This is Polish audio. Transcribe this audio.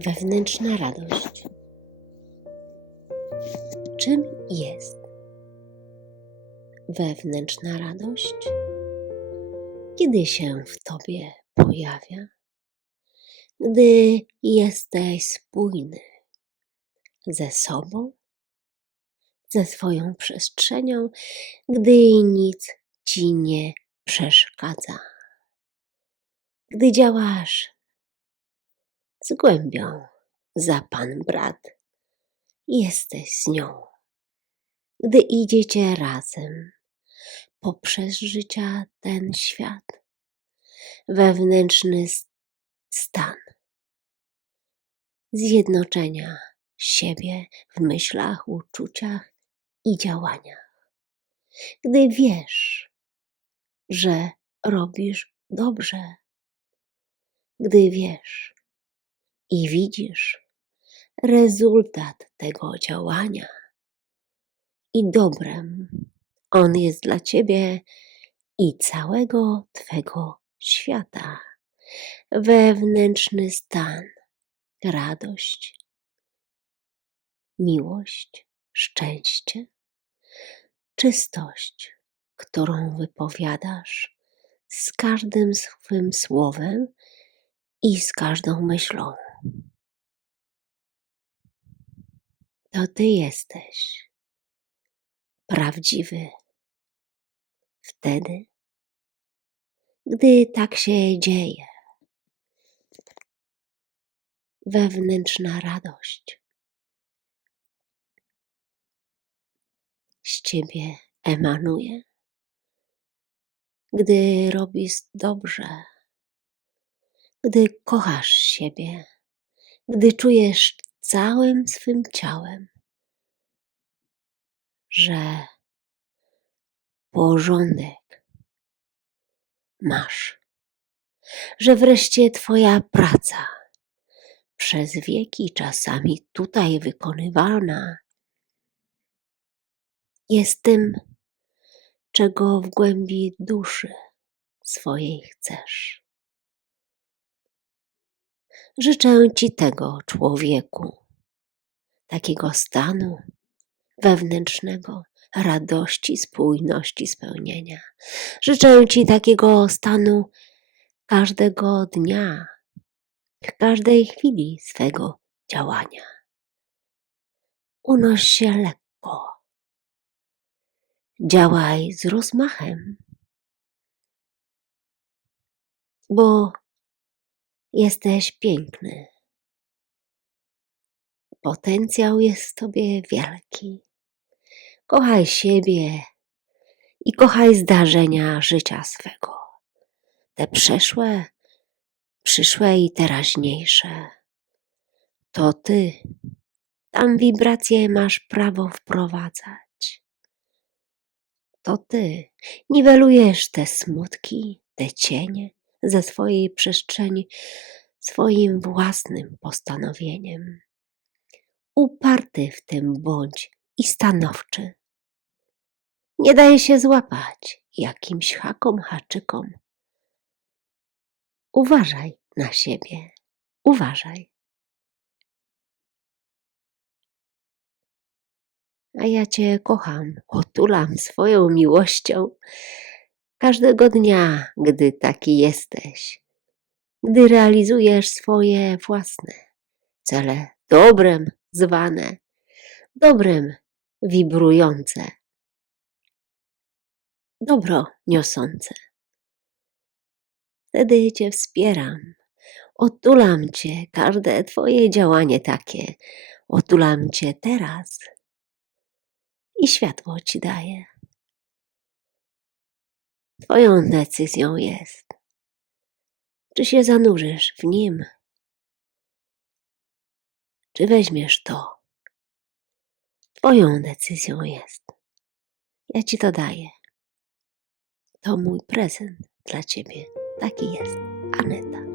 Wewnętrzna radość. Czym jest wewnętrzna radość? Kiedy się w tobie pojawia? Gdy jesteś spójny ze sobą, ze swoją przestrzenią, gdy nic ci nie przeszkadza. Gdy działasz z głębią za Pan brat, jesteś z nią. Gdy idziecie razem poprzez życia ten świat, wewnętrzny stan zjednoczenia siebie w myślach, uczuciach i działaniach. Gdy wiesz, że robisz dobrze, gdy wiesz i widzisz rezultat tego działania i dobrem on jest dla ciebie i całego twego świata. Wewnętrzny stan, radość, miłość, szczęście, czystość, którą wypowiadasz z każdym swym słowem i z każdą myślą. To Ty jesteś prawdziwy wtedy, gdy tak się dzieje. Wewnętrzna radość z Ciebie emanuje, gdy robisz dobrze gdy kochasz siebie, gdy czujesz całym swym ciałem, że porządek masz, że wreszcie Twoja praca przez wieki czasami tutaj wykonywana jest tym, czego w głębi duszy swojej chcesz. Życzę Ci tego, człowieku, takiego stanu wewnętrznego, radości, spójności, spełnienia. Życzę Ci takiego stanu każdego dnia, każdej chwili swego działania. Unoś się lekko. Działaj z rozmachem, bo Jesteś piękny. Potencjał jest w tobie wielki. Kochaj siebie i kochaj zdarzenia życia swego. Te przeszłe, przyszłe i teraźniejsze. To ty. Tam wibracje masz prawo wprowadzać. To ty niwelujesz te smutki, te cienie, ze swojej przestrzeni swoim własnym postanowieniem. Uparty w tym bądź i stanowczy. Nie daje się złapać jakimś hakom, haczykom. Uważaj na siebie, uważaj. A ja Cię kocham, otulam swoją miłością każdego dnia, gdy taki jesteś, gdy realizujesz swoje własne cele, dobrem zwane, dobrem wibrujące, dobro niosące. Wtedy Cię wspieram, otulam Cię, każde Twoje działanie takie, otulam Cię teraz i światło Ci daję. Twoją decyzją jest, czy się zanurzysz w nim, czy weźmiesz to. Twoją decyzją jest. Ja ci to daję. To mój prezent dla ciebie. Taki jest. Aneta.